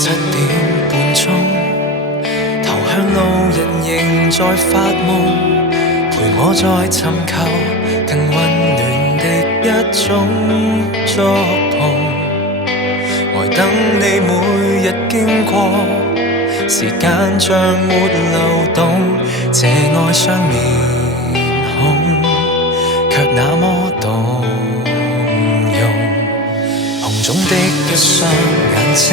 7:30，投向路人仍在發夢，陪我再尋求更溫暖的一種觸碰。呆等你每日經過，時間像沒流動，這哀傷面孔卻那麼動容。紅腫的一雙眼睛，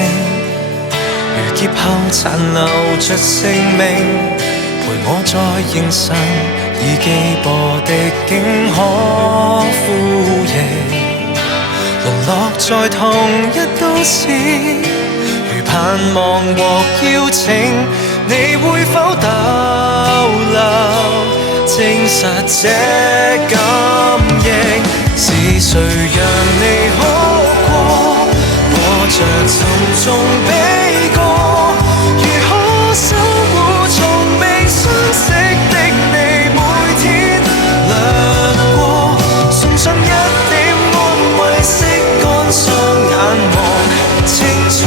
如劫後殘留着性命，陪我再認神已記播的竟可呼應。淪落在同一都市，如盼望獲邀請，你會否逗留，證實這感應？是誰讓你哭過，摸着沉重悲歌？如何守護從未相識的你，每天掠過，送上一點安慰，拭乾雙眼望清楚，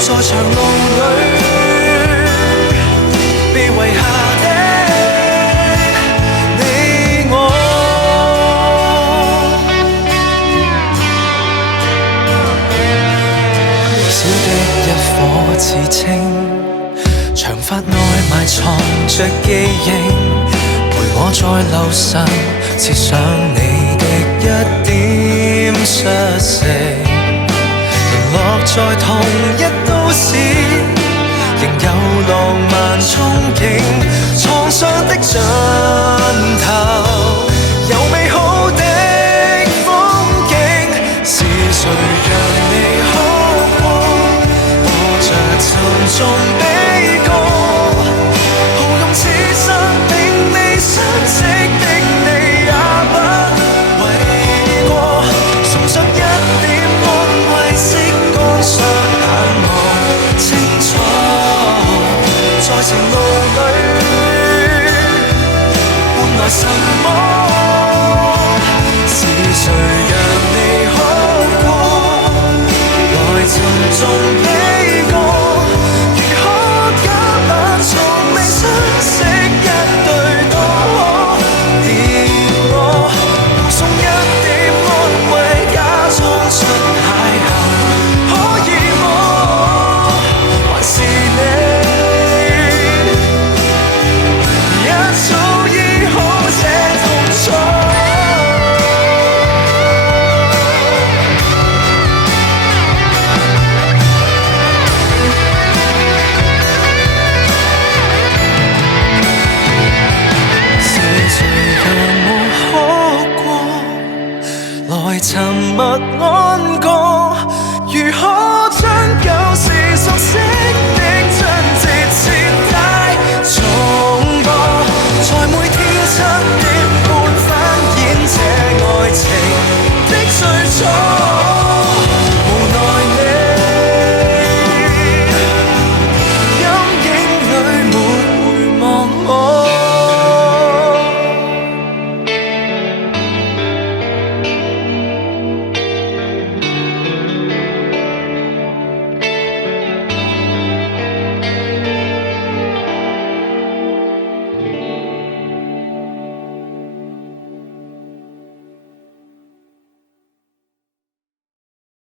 在長路裏被遺下的你我。微小的一顆刺青，長髮內埋藏着記憶，陪我在路上設想你的一點失色。淪落在同一都市，仍有浪漫憧憬，創傷的盡頭有美好的風景。是誰讓你哭過，播着沉重悲歌，豪勇此生並未相識的你也不為過，送上一點安慰，拭乾雙眼望清楚，在情路裏換來什麼？是誰讓你哭過，來沉重悲